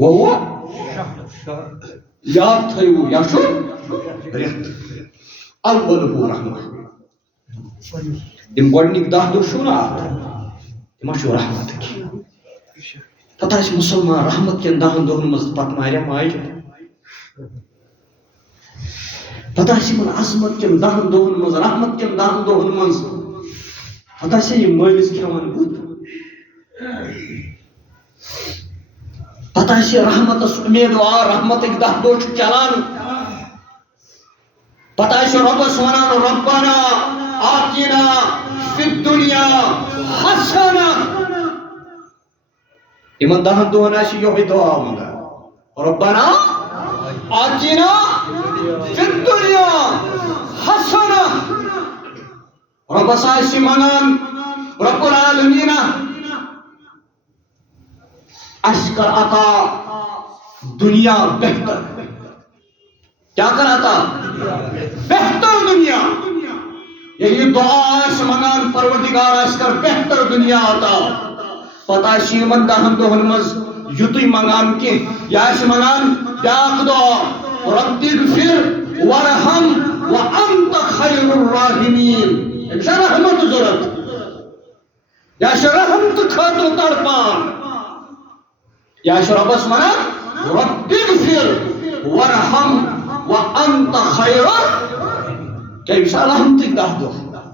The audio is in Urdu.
وهو یاد تھٲیِو یا چھُ رٮ۪تھ اَوَّلُہُ رحمہ یِم گۄڈٕنِکۍ 10 دۄہ چھُو نا اَتھ تِمن چھُ رحمتٕکۍ پتہٕ آسہِ مُسلمان رحمت کٮ۪ن 10 دۄہن منٛز پتہٕ ماریا ماجہِ پتہٕ آسہِ یِمن عظمت کٮ۪ن 10 دۄہن منٛز رحمت کٮ۪ن 10 دۄہن منٛز پتہٕ آسہِ یِم مٲلِس کھٮ۪وان بُتھ پتہٕ آسہِ رحمتس اُمیدوار رحمتٕکۍ 10 دۄہ چھُ چلان پتہٕ آسہِ رۄبس ونان ربنا آتِنا فی الدنیا حسنہ یِمن 10 دۄہن آسہِ یِہوٚے دعا منگان ربنا آتِنا فی الدنیا حسنہ رۄبس آسہِ منگان رب العالمیٖنہ اَسہِ کر عطا دنیا بہتر کیا کر عطا بہتر دنیا ییٚلہِ دعا آسہِ منگان پروردگار اَسہِ کر بہتر دنیا عطا پتہٕ آسہِ یِمن 10 دۄہن منٛز یُتُے منگان کینٛہہ یہِ آسہِ منگان بیٛاکھ دعا رب اغفر وارحم وانت خیر الراحمین أمِس چھا رحمت ضوٚرتھ یہِ آسہِ رحمتہٕ خٲطرٕ تڑپان یہِ آسہِ رۄبس ونان رب اغفر وارحم وانت خیر کیٛاہ یہِ چھا رحمتٕکۍ 10 دۄہ